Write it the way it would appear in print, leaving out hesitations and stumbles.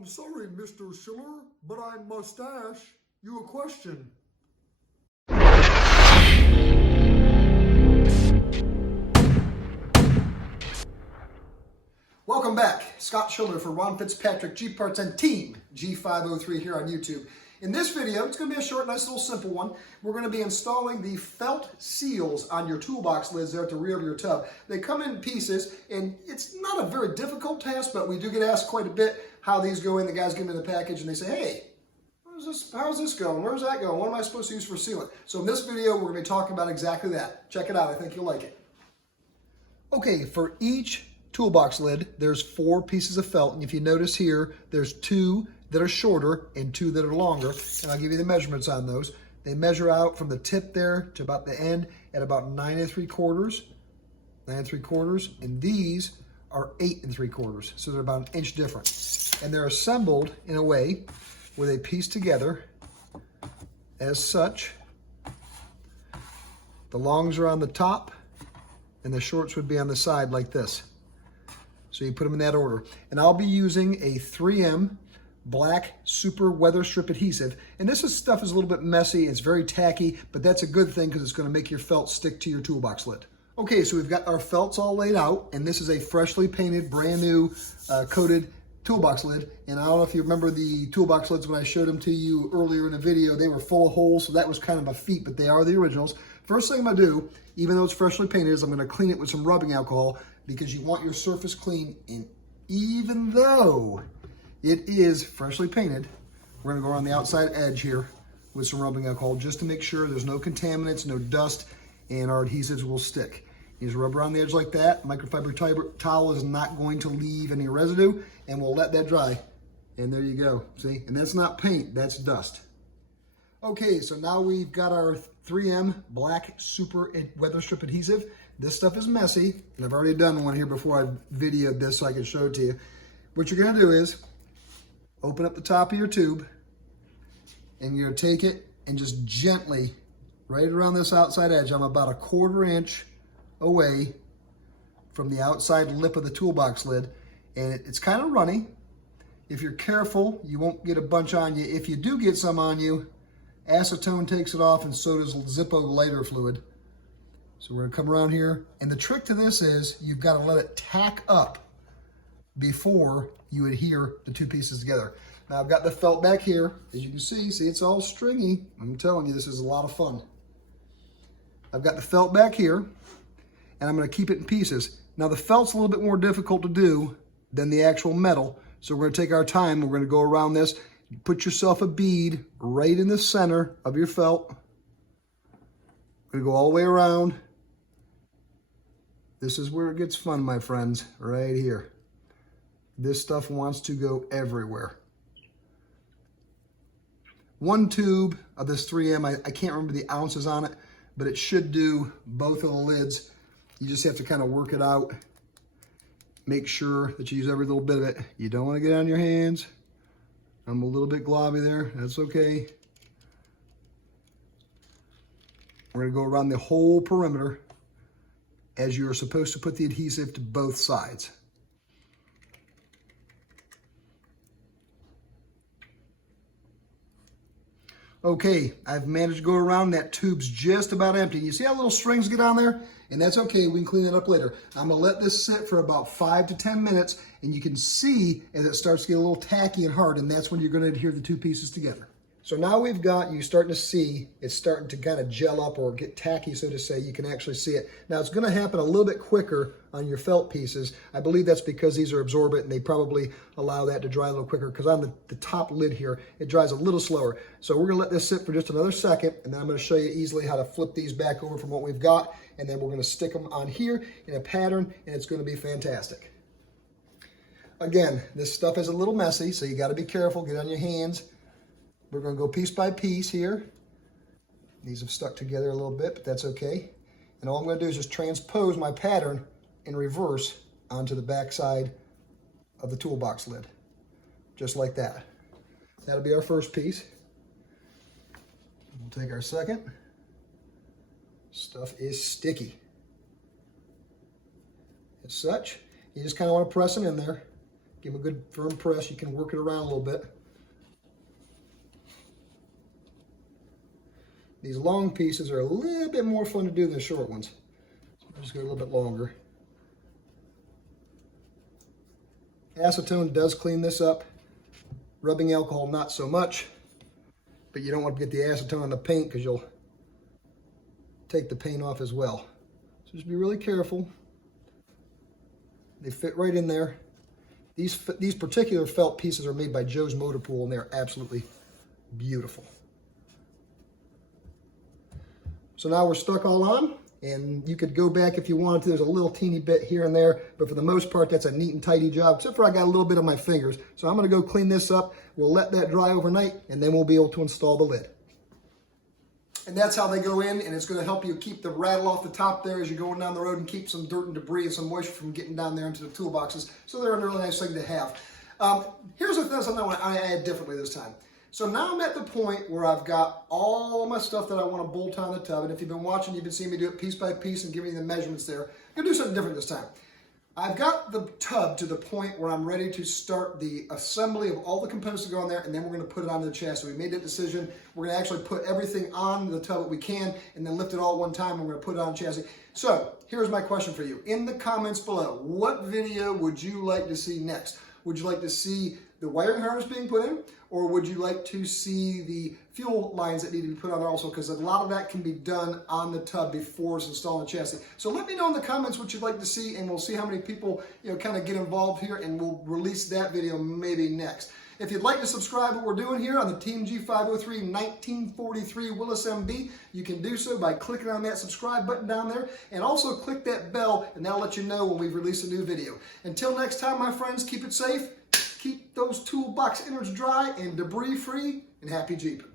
I'm sorry, Mr. Schiller, but I must ask you a question. Welcome back. Scott Schiller for Ron Fitzpatrick Jeep Parts and Team G503 here on YouTube. In this video, it's going to be a short, nice little simple one. We're going to be installing the felt seals on your toolbox lids there at the rear of your tub. They come in pieces, and it's not a very difficult task, but we do get asked quite a bit how these go in. The guys give me the package, and they say, hey, how's this going? Where's that going? What am I supposed to use for sealant? So in this video, we're going to be talking about exactly that. Check it out. I think you'll like it. Okay, for each toolbox lid, there's 4 pieces of felt, and if you notice here, there's 2 that are shorter and 2 that are longer, and I'll give you the measurements on those. They measure out from the tip there to about the end at about 9 3/4, and these are 8 3/4, so they're about an inch different. And they're assembled in a way where they piece together as such. The longs are on the top, and the shorts would be on the side like this. So you put them in that order. And I'll be using a 3M black super weather strip adhesive. And this stuff is a little bit messy. It's very tacky, but that's a good thing because it's going to make your felt stick to your toolbox lid. Okay, so we've got our felts all laid out, and this is a freshly painted, brand new coated toolbox lid. And I don't know if you remember the toolbox lids when I showed them to you earlier in the video. They were full of holes, so that was kind of a feat, but they are the originals. First thing I'm going to do, even though it's freshly painted, is I'm going to clean it with some rubbing alcohol because you want your surface clean. And even though it is freshly painted, we're going to go around the outside edge here with some rubbing alcohol just to make sure there's no contaminants, no dust, and our adhesives will stick. You just rub around the edge like that. Microfiber towel is not going to leave any residue, and we'll let that dry. And there you go, see? And that's not paint, that's dust. Okay, so now we've got our 3M black super weather strip adhesive. This stuff is messy, and I've already done one here before I videoed this so I can show it to you. What you're gonna do is open up the top of your tube, and you're gonna take it and just gently, right around this outside edge, I'm about 1/4 inch away from the outside lip of the toolbox lid, and it's kind of runny. If you're careful, you won't get a bunch on you. If you do get some on you, acetone takes it off, and so does Zippo lighter fluid. So we're gonna come around here, and the trick to this is you've got to let it tack up before you adhere the 2 pieces together. Now I've got the felt back here. As you can see it's all stringy. I'm telling you, this is a lot of fun. I've got the felt back here, and I'm gonna keep it in pieces. Now the felt's a little bit more difficult to do than the actual metal, so we're gonna take our time. We're gonna go around this. Put yourself a bead right in the center of your felt. We're gonna go all the way around. This is where it gets fun, my friends, right here. This stuff wants to go everywhere. 1 tube of this 3M, I can't remember the ounces on it, but it should do both of the lids. You just have to kind of work it out. Make sure that you use every little bit of it. You don't want to get on your hands. I'm a little bit globby there, that's okay. We're gonna go around the whole perimeter as you're supposed to put the adhesive to both sides. Okay, I've managed to go around. That tube's just about empty. You see how little strings get on there? And that's okay, we can clean that up later. I'm gonna let this sit for about 5 to 10 minutes, and you can see as it starts to get a little tacky and hard, and that's when you're gonna adhere the 2 pieces together. So now we've got, you're starting to see, it's starting to kind of gel up or get tacky, so to say. You can actually see it. Now it's gonna happen a little bit quicker on your felt pieces. I believe that's because these are absorbent and they probably allow that to dry a little quicker, because on the top lid here, it dries a little slower. So we're gonna let this sit for just another second, and then I'm gonna show you easily how to flip these back over from what we've got, and then we're gonna stick them on here in a pattern, and it's gonna be fantastic. Again, this stuff is a little messy, so you gotta be careful, get on your hands. We're gonna go piece by piece here. These have stuck together a little bit, but that's okay. And all I'm gonna do is just transpose my pattern in reverse onto the back side of the toolbox lid, just like that. That'll be our first piece. We'll take our second. Stuff is sticky. As such, you just kind of want to press them in there Give them a good firm press. You can work it around a little bit. These long pieces are a little bit more fun to do than the short ones. So I'll just go a little bit longer. Acetone does clean this up. Rubbing alcohol, not so much. But you don't want to get the acetone on the paint because you'll take the paint off as well. So just be really careful. They fit right in there. These particular felt pieces are made by Joe's Motor Pool, and they're absolutely beautiful. So now we're stuck all on, and you could go back if you wanted to. There's a little teeny bit here and there, but for the most part, that's a neat and tidy job, except for I got a little bit on my fingers. So I'm gonna go clean this up. We'll let that dry overnight, and then we'll be able to install the lid. And that's how they go in, and it's gonna help you keep the rattle off the top there as you're going down the road and keep some dirt and debris and some moisture from getting down there into the toolboxes. So they're a really nice thing to have. Here's something I want to add differently this time. So now I'm at the point where I've got all my stuff that I want to bolt on the tub. And if you've been watching, you've been seeing me do it piece by piece and giving you the measurements there. I'm going to do something different this time. I've got the tub to the point where I'm ready to start the assembly of all the components to go on there, and then we're going to put it onto the chassis. We made that decision. We're going to actually put everything on the tub that we can and then lift it all at one time, and we're going to put it on the chassis. So here's my question for you. In the comments below, what video would you like to see next? Would you like to see the wiring harness being put in, or would you like to see the fuel lines that need to be put on there also? Because a lot of that can be done on the tub before it's installed in the chassis. So let me know in the comments what you'd like to see, and we'll see how many people kind of get involved here, and we'll release that video maybe next. If you'd like to subscribe to what we're doing here on the Team G503 1943 Willys MB, you can do so by clicking on that subscribe button down there, and also click that bell, and that'll let you know when we release a new video. Until next time, my friends, keep it safe, keep those toolbox innards dry and debris free, and happy Jeeping.